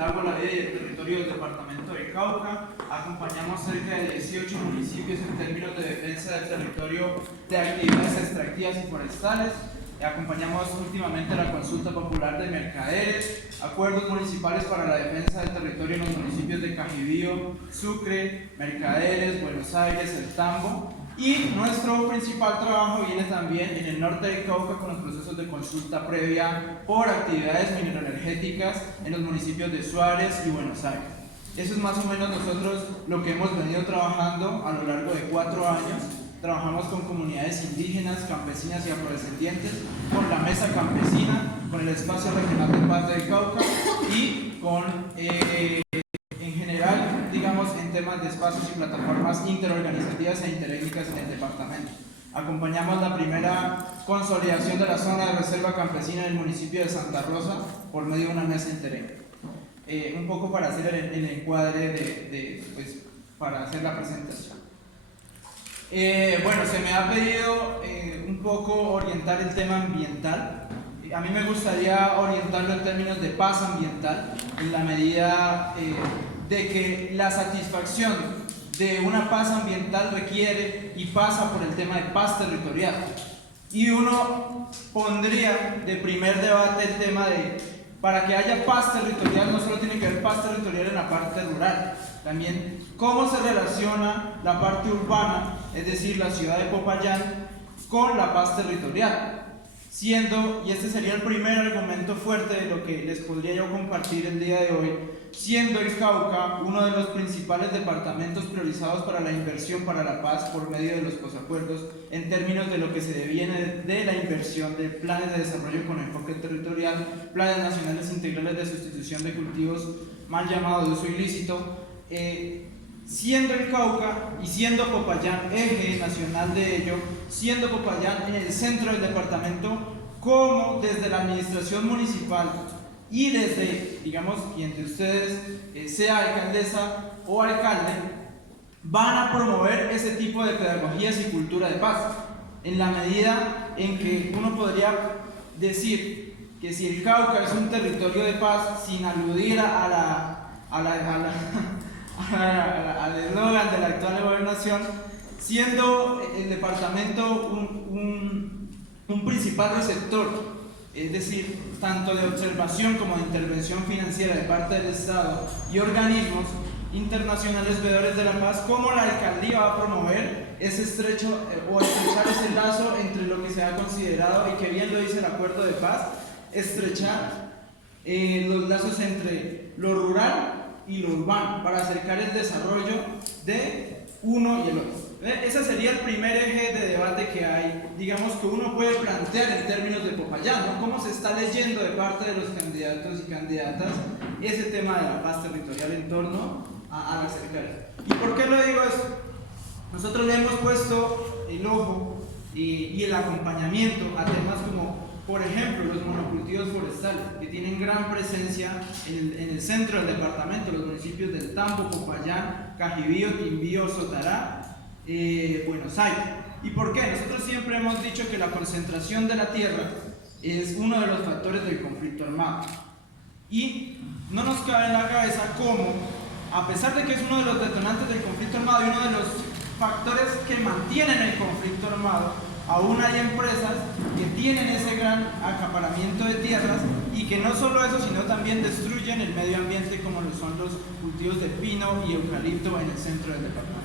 agua, la vida y el territorio del departamento del Cauca. Acompañamos cerca de 18 municipios en términos de defensa del territorio de actividades extractivas y forestales. Acompañamos últimamente la consulta popular de mercaderes, acuerdos municipales para la defensa del territorio en los municipios de Cajibío, Sucre, Mercaderes, Buenos Aires, El Tambo. Y nuestro principal trabajo viene también en el norte del Cauca con los procesos de consulta previa por actividades mineroenergéticas en los municipios de Suárez y Buenos Aires. Eso es más o menos nosotros lo que hemos venido trabajando a lo largo de 4 años. Trabajamos con comunidades indígenas, campesinas y afrodescendientes, con la Mesa Campesina, con el Espacio Regional de Paz del Cauca y con, en general, digamos, en temas de espacios y plataformas interorganizativas e interétnicas en el departamento. Acompañamos la primera consolidación de la zona de reserva campesina en el municipio de Santa Rosa por medio de una mesa interétnica. Un poco para hacer el encuadre pues, para hacer la presentación. Bueno, se me ha pedido un poco orientar el tema ambiental. A mí me gustaría orientarlo en términos de paz ambiental, en la medida de que la satisfacción de una paz ambiental requiere y pasa por el tema de paz territorial. Y uno pondría de primer debate el tema de, para que haya paz territorial, no solo tiene que haber paz territorial en la parte rural, también cómo se relaciona la parte urbana, es decir, la ciudad de Popayán, con la paz territorial. Siendo, y este sería el primer argumento fuerte de lo que les podría yo compartir el día de hoy, siendo el Cauca uno de los principales departamentos priorizados para la inversión para la paz por medio de los posacuerdos, en términos de lo que se deviene de la inversión de planes de desarrollo con enfoque territorial, planes nacionales integrales de sustitución de cultivos mal llamados de uso ilícito, siendo el Cauca y siendo Popayán eje nacional de ello, siendo Popayán en el centro del departamento, como desde la administración municipal y desde, digamos, quien de ustedes sea alcaldesa o alcalde, van a promover ese tipo de pedagogías y cultura de paz, en la medida en que uno podría decir que si el Cauca es un territorio de paz, sin aludir al eslogan de la actual gobernación, siendo el departamento un principal receptor, es decir, tanto de observación como de intervención financiera de parte del Estado y organismos internacionales veedores de la paz, como la alcaldía va a promover ese estrecho o estrechar ese lazo entre lo que se ha considerado, y que bien lo dice el acuerdo de paz, estrechar los lazos entre lo rural y lo urbano, para acercar el desarrollo de uno y el otro. Ese sería el primer eje de debate que hay, digamos, que uno puede plantear en términos de Popayán, ¿no? Cómo se está leyendo de parte de los candidatos y candidatas ese tema de la paz territorial en torno a acercar eso. ¿Y por qué lo digo eso? Nosotros le hemos puesto el ojo y el acompañamiento a temas como, por ejemplo, los monocultivos forestales, que tienen gran presencia en el centro del departamento, los municipios del Tambo, Popayán, Cajibío, Timbío, Sotará, Buenos Aires. ¿Y por qué? Nosotros siempre hemos dicho que la concentración de la tierra es uno de los factores del conflicto armado. Y no nos cabe en la cabeza cómo, a pesar de que es uno de los detonantes del conflicto armado y uno de los factores que mantienen el conflicto armado, aún hay empresas que tienen ese gran acaparamiento de tierras y que no solo eso, sino también destruyen el medio ambiente, como lo son los cultivos de pino y eucalipto en el centro del departamento.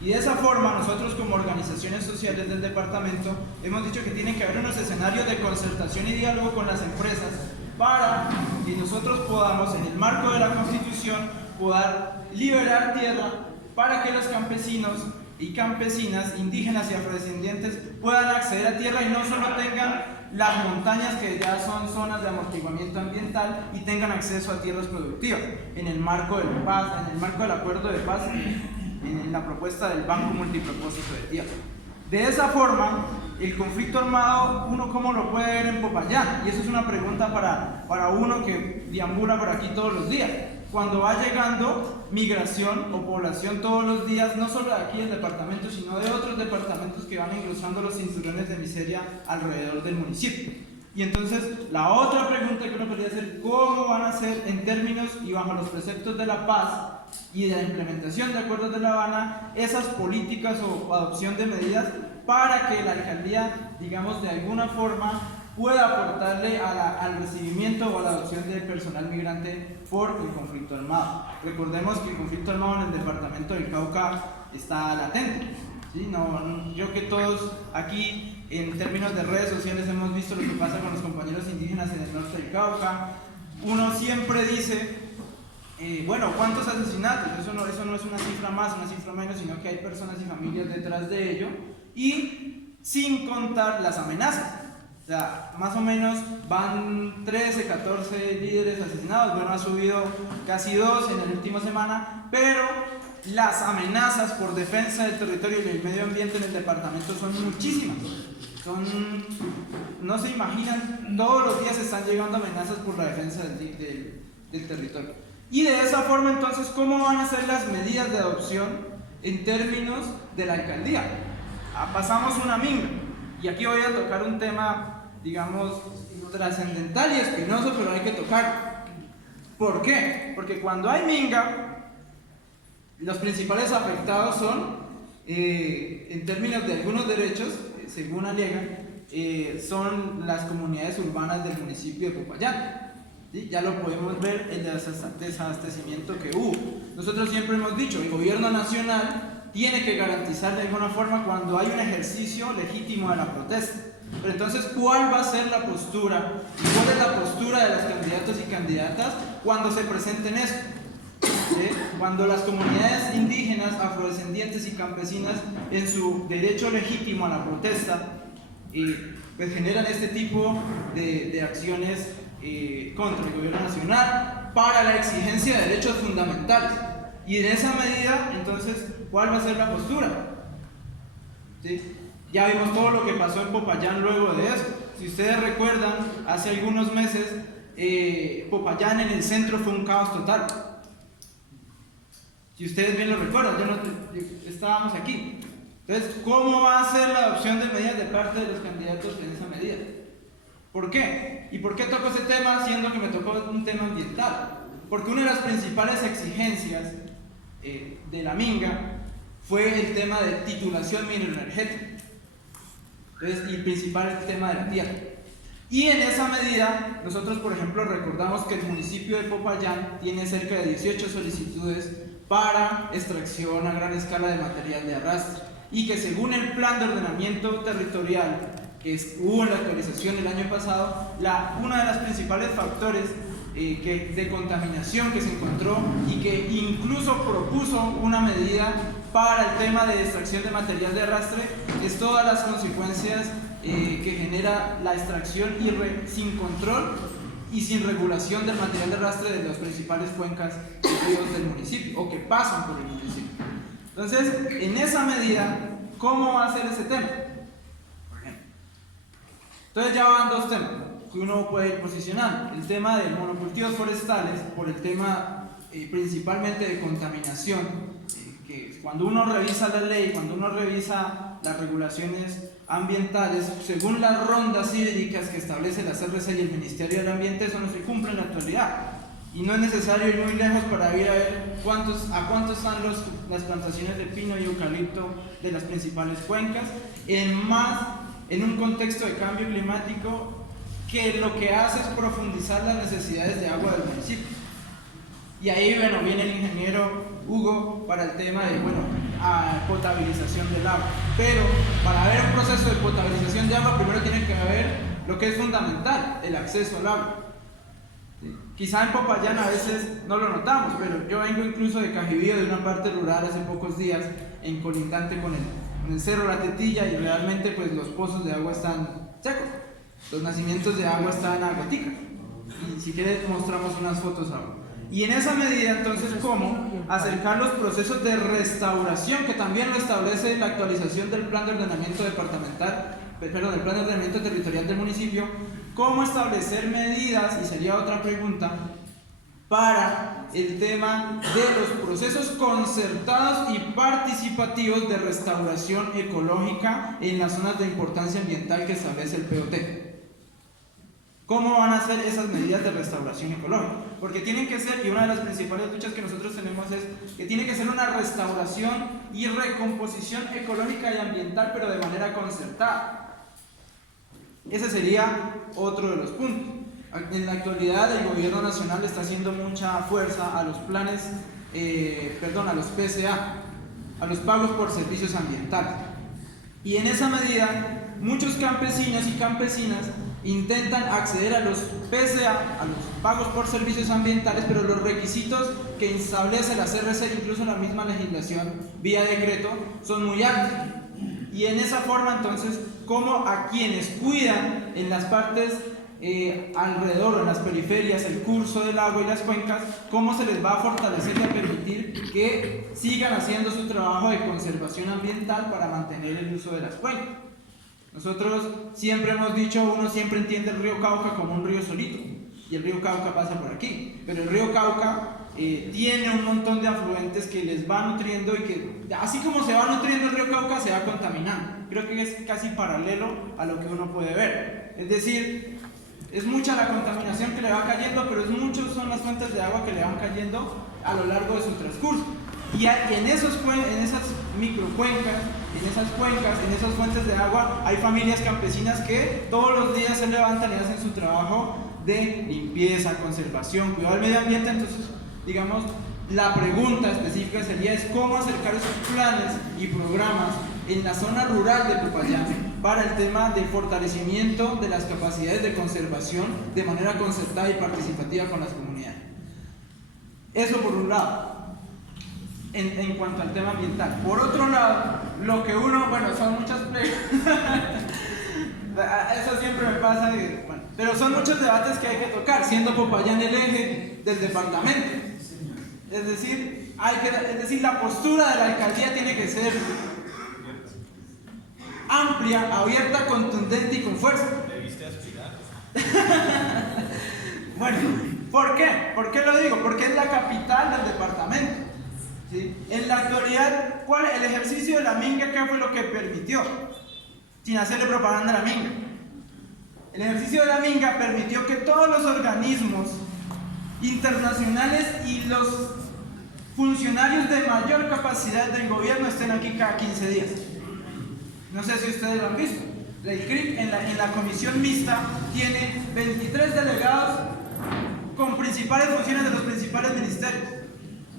Y de esa forma, nosotros como organizaciones sociales del departamento hemos dicho que tiene que haber unos escenarios de concertación y diálogo con las empresas para que nosotros podamos, en el marco de la Constitución, poder liberar tierra para que los campesinos y campesinas, indígenas y afrodescendientes puedan acceder a tierra y no solo tengan las montañas, que ya son zonas de amortiguamiento ambiental, y tengan acceso a tierras productivas en el marco del paz, en el marco del acuerdo de paz, en la propuesta del Banco Multipropósito de Tierra. De esa forma, el conflicto armado, uno cómo lo puede ver en Popayán, y eso es una pregunta para uno que deambula por aquí todos los días. Cuando va llegando migración o población todos los días, no solo de aquí del departamento, sino de otros departamentos que van engrosando los cinturones de miseria alrededor del municipio. Y entonces la otra pregunta que uno podría hacer, ¿cómo van a ser en términos y bajo los preceptos de la paz y de la implementación de acuerdos de La Habana esas políticas o adopción de medidas para que la alcaldía, digamos, de alguna forma pueda aportarle al recibimiento o a la adopción del personal migrante por el conflicto armado? Recordemos que el conflicto armado en el departamento del Cauca está latente, ¿sí? Yo que todos aquí en términos de redes sociales hemos visto lo que pasa con los compañeros indígenas en el norte del Cauca. Uno siempre dice, bueno, ¿cuántos asesinatos? Eso no es una cifra más, una cifra menos, sino que hay personas y familias detrás de ello, y sin contar las amenazas. O sea, más o menos van 13, 14 líderes asesinados. Bueno, ha subido casi 2 en la última semana, pero las amenazas por defensa del territorio y del medio ambiente en el departamento son muchísimas. No se imaginan, todos los días están llegando amenazas por la defensa del territorio. Y de esa forma, entonces, ¿cómo van a ser las medidas de adopción en términos de la alcaldía? Pasamos una minga, y aquí voy a tocar un tema, digamos, trascendental y espinoso, pero hay que tocarlo. ¿Por qué? Porque cuando hay minga, los principales afectados son, en términos de algunos derechos, según alegan, son las comunidades urbanas del municipio de Popayán. ¿Sí? Ya lo podemos ver el desabastecimiento que hubo. Nosotros siempre hemos dicho, el gobierno nacional tiene que garantizar de alguna forma cuando hay un ejercicio legítimo de la protesta. Pero entonces, ¿cuál va a ser la postura? ¿Cuál es la postura de los candidatos y candidatas cuando se presenten esto? ¿Sí? Cuando las comunidades indígenas, afrodescendientes y campesinas, en su derecho legítimo a la protesta, pues generan este tipo de acciones contra el gobierno nacional para la exigencia de derechos fundamentales. Y en esa medida, entonces, ¿cuál va a ser la postura? ¿Sí? Ya vimos todo lo que pasó en Popayán luego de eso. Si ustedes recuerdan, hace algunos meses, Popayán en el centro fue un caos total. Si ustedes bien lo recuerdan, estábamos aquí. Entonces, ¿cómo va a ser la adopción de medidas de parte de los candidatos en esa medida? ¿Por qué? ¿Y por qué toco ese tema siendo que me tocó un tema ambiental? Porque una de las principales exigencias de la minga fue el tema de titulación mineroenergética. Entonces, y el principal tema de la tierra. Y en esa medida, nosotros, por ejemplo, recordamos que el municipio de Popayán tiene cerca de 18 solicitudes para extracción a gran escala de material de arrastre, y que según el plan de ordenamiento territorial que hubo en la actualización el año pasado, uno de los principales factores de contaminación que se encontró, y que incluso propuso una medida para el tema de extracción de material de arrastre, es todas las consecuencias que genera la extracción sin control y sin regulación del material de arrastre de las principales cuencas de ríos del municipio, o que pasan por el municipio. Entonces, en esa medida, ¿cómo va a ser ese tema? Entonces ya van dos temas que uno puede ir posicionando. El tema de monocultivos forestales, por el tema principalmente de contaminación, que cuando uno revisa la ley, cuando uno revisa las regulaciones ambientales, según las rondas hídricas que establece la CRC y el Ministerio del Ambiente, eso no se cumple en la actualidad. Y no es necesario ir muy lejos para ir a ver a cuántos están las plantaciones de pino y eucalipto de las principales cuencas, en un contexto de cambio climático que lo que hace es profundizar las necesidades de agua del municipio. Y ahí, bueno, viene el ingeniero Hugo para el tema de, potabilización del agua. Pero para haber un proceso de potabilización de agua, primero tiene que haber lo que es fundamental, el acceso al agua. ¿Sí? Quizá en Popayán a veces no lo notamos, pero yo vengo incluso de Cajibío, de una parte rural, hace pocos días, en colindante con el Cerro La Tetilla, y realmente pues los pozos de agua están secos, los nacimientos de agua están a gotica, y si quieres mostramos unas fotos ahora. Y en esa medida, entonces, ¿cómo acercar los procesos de restauración, que también lo establece la actualización del plan de ordenamiento del plan de ordenamiento territorial del municipio? ¿Cómo establecer medidas, y sería otra pregunta, para el tema de los procesos concertados y participativos de restauración ecológica en las zonas de importancia ambiental que establece el POT? ¿Cómo van a ser esas medidas de restauración ecológica? Porque tienen que ser, y una de las principales luchas que nosotros tenemos es que tiene que ser una restauración y recomposición ecológica y ambiental, pero de manera concertada. Ese sería otro de los puntos. En la actualidad el gobierno nacional está haciendo mucha fuerza a los planes, a los PSA, a los pagos por servicios ambientales. Y en esa medida, muchos campesinos y campesinas intentan acceder a los PSA, a los pagos por servicios ambientales, pero los requisitos que establece la CRC, incluso la misma legislación vía decreto, son muy altos. Y en esa forma, entonces, como a quienes cuidan en las partes alrededor, en las periferias, el curso del agua y las cuencas, cómo se les va a fortalecer y a permitir que sigan haciendo su trabajo de conservación ambiental para mantener el uso de las cuencas. Nosotros siempre hemos dicho, uno siempre entiende el río Cauca como un río solito, y el río Cauca pasa por aquí, pero el río Cauca tiene un montón de afluentes que les va nutriendo, y que así como se va nutriendo el río Cauca, se va contaminando. Creo que es casi paralelo a lo que uno puede ver. Es decir, es mucha la contaminación que le va cayendo, pero muchas son las fuentes de agua que le van cayendo a lo largo de su transcurso. Y en esas microcuencas, en esas cuencas, en esas fuentes de agua, hay familias campesinas que todos los días se levantan y hacen su trabajo de limpieza, conservación, cuidado del medio ambiente. Entonces, digamos, la pregunta específica sería es cómo acercar esos planes y programas en la zona rural de Popayán para el tema de fortalecimiento de las capacidades de conservación de manera concertada y participativa con las comunidades. Eso por un lado, en cuanto al tema ambiental. Por otro lado, lo que uno, son muchas eso siempre me pasa, pero son muchos debates que hay que tocar, siendo Popayán el eje del departamento. Es decir, la postura de la alcaldía tiene que ser amplia, abierta, contundente y con fuerza. ¿Debiste aspirar? Bueno, ¿por qué? ¿Por qué lo digo? Porque es la capital del departamento. ¿Sí? En la actualidad, el ejercicio de la minga, ¿qué fue lo que permitió? Sin hacerle propaganda a la minga. El ejercicio de la minga permitió que todos los organismos internacionales y los funcionarios de mayor capacidad del gobierno estén aquí cada 15 días. No sé si ustedes lo han visto. El CRIC en la comisión mixta tiene 23 delegados con principales funciones de los principales ministerios,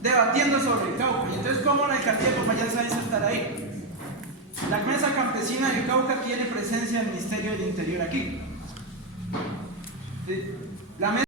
debatiendo sobre el Cauca. Y entonces, ¿cómo la alcaldía de Popayán se va a insertar ahí? La mesa campesina del Cauca tiene presencia del Ministerio del Interior aquí. ¿Sí? La mesa